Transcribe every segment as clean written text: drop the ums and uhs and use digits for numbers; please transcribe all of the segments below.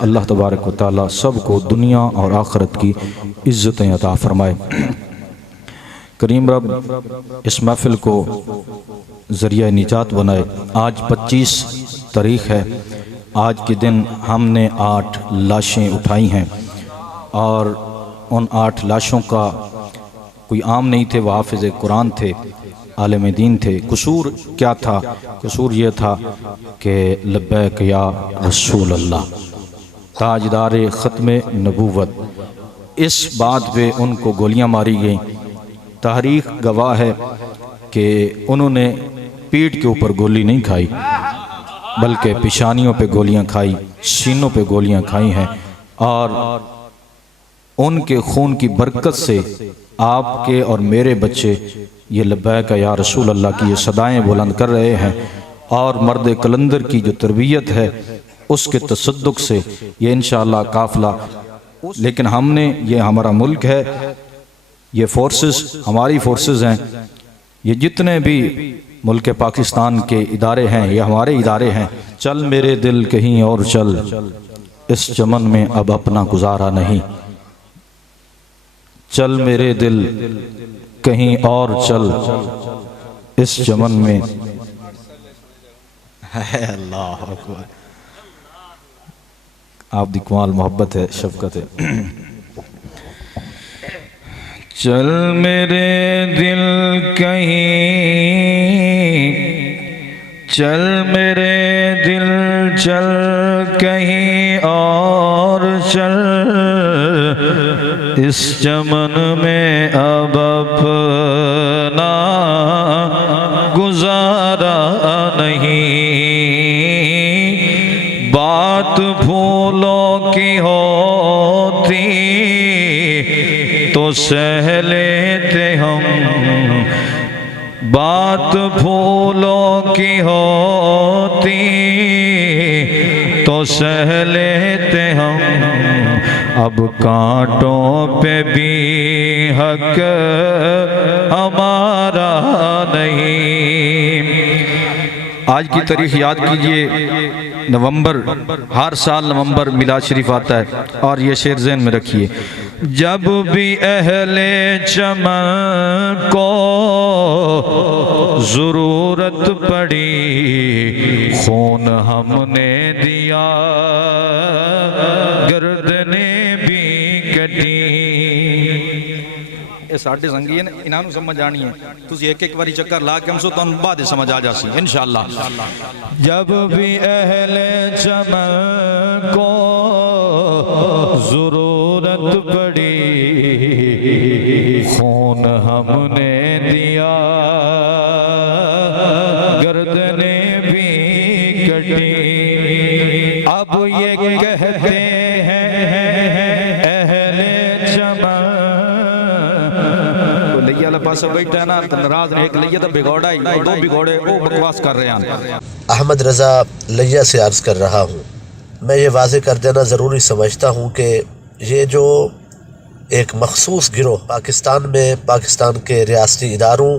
अल्लाह तबारक व तआला सब को दुनिया और आखिरत की इज़्ज़तें अता फ़रमाए। करीम रब इस महफ़िल को ज़रिया निजात बनाए। आज 25 तारीख़ है। आज के दिन हमने 8 लाशें उठाई हैं और उन 8 लाशों का कोई आम नहीं थे, वह हाफ़िज़ कुरान थे, आलिम दीन थे। कसूर क्या था? कसूर ये था कि लब्बैक या रसूल अल्लाह, ताजदार ख़त्म नबूवत, इस बात पे उनको गोलियां मारी गईं। तारीख़ गवाह है कि उन्होंने पीठ के ऊपर गोली नहीं खाई, बल्कि पेशानियों पे गोलियां खाई, सीनों पे गोलियां खाई हैं। और उनके खून की बरकत से आपके और मेरे बच्चे ये लब्बैक या रसूल अल्लाह की ये सदाएँ बुलंद कर रहे हैं। और मर्द कलंदर की जो तरबियत है उसके तसद्दुक़ से ये इंशाअल्लाह काफ़िला, लेकिन हमने, ये हमारा मुल्क है, ये फोर्सेस हमारी फोर्सेस हैं, ये जितने भी मुल्क पाकिस्तान के इदारे हैं ये हमारे इदारे हैं। चल मेरे दिल कहीं और चल, इस चमन में अब अपना गुजारा नहीं। चल मेरे दिल कहीं और चल, इस चमन में है। अल्लाह अकबर। आप दी कमाल मोहब्बत है, शफकत है। चल मेरे दिल कहीं, चल मेरे दिल चल कहीं और चल, इस चमन में अब अपना गुजारा नहीं। बात फूलों की होती तो सह लेते हम, बात फूलों की होती तो सह लेते हम, अब कांटों पे भी हक हमारा नहीं। आज की तारीख याद कीजिए, नवंबर, हर साल नवंबर मिलाद शरीफ आता है। और ये शेर ज़हन में रखिए, जब भी अहले चमन को ज़रूरत पड़ी, खून हमने दिया, गर्दने भी कटी। ये साढ़े संगी है, इन्हों समझ आनी है। तुम एक एक बारी चक्कर ला के हमसो तुम बाद समझ आ जासी इंशाअल्लाह। जब भी अहले चमन को ज़रूरत पड़ी, खून हमने दिया, गर्दने भी कटी। अब ये कहते हैं अहले चमन, लिया पास बैठा ना नाराज ने, एक लिया तो बिगौड़ा ही, दो बिगौड़े वो बकवास कर रहे हैं। अहमद रज़ा लिया से अर्ज़ कर रहा हूँ। मैं ये वाज़े कर देना ज़रूरी समझता हूँ कि ये जो एक मखसूस गिरोह पाकिस्तान में, पाकिस्तान के रियासती इदारों,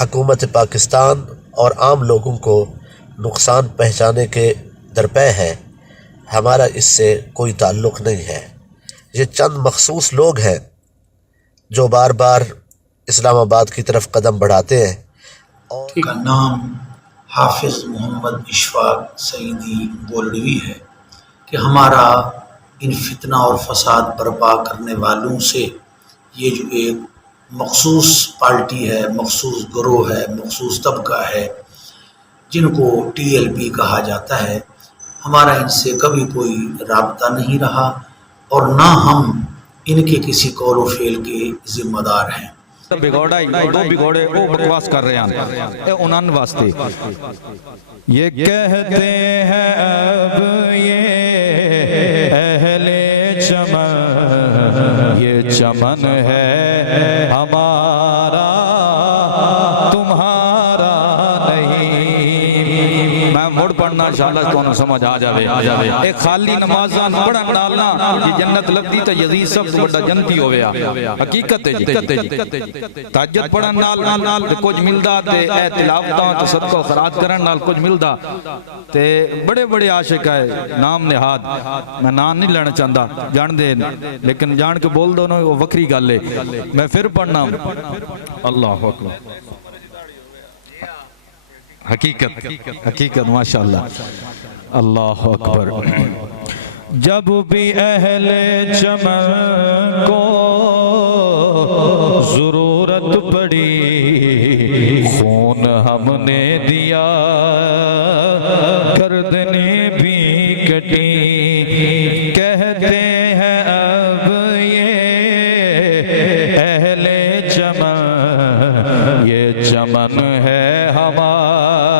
हुकूमत पाकिस्तान और आम लोगों को नुकसान पहुँचाने के दरपे है, हमारा इससे कोई ताल्लुक़ नहीं है। ये चंद मखसूस लोग हैं जो बार बार इस्लामाबाद की तरफ कदम बढ़ाते हैं। और का नाम हाफिज़ मोहम्मद इशफाक सईदी गोलडवी है कि हमारा इन फितना और फसाद बर्पा करने वालों से ये जो एक मखसूस पार्टी है, मखसूस गिरोह है, मखसूस तबका है, जिनको TLP कहा जाता है, हमारा इनसे कभी कोई राब्ता नहीं रहा और ना हम इनके किसी कौल व फेल के जिम्मेदार हैं। बिगौड़ा ही, दो बिगौड़े वो बकवास कर रहे हैं उन्हन वास्ते। ये कहते हैं अब ये अहले चमन, ये चमन है हमारा तुम्हारा नहीं। मैं मुड़ पढ़ना पढ़ना इंशाअल्लाह तुहानू समझ आ जावे। एक खाली नमाज़ां पढ़न नाल ना जे जन्नत लगदी ते यजीद सब तो बड़ा जन्नती होवेया। हकीकत है जी। तहज्जुद पढ़न नाल ते कुछ मिलदा ते ए तिलावतां ते सदका खैरात करन नाल कुछ मिलदा ते बड़े बड़े आशिक है नाम निहाद, मैं नाम नहीं लेना चाहता, जान दे लेकिन जान के बोल दो ना वो वक्री गल है। मैं फिर पढ़ना अल्लाह अकबर। हकीकत हकीकत माशाअल्लाह अल्लाह अकबर। जब भी अहले चमन को जरूरत पड़ी खून हमने दिया, गर्दने भी कटी, कहते हैं अब ये अहले चमन, ये चमन है हमारा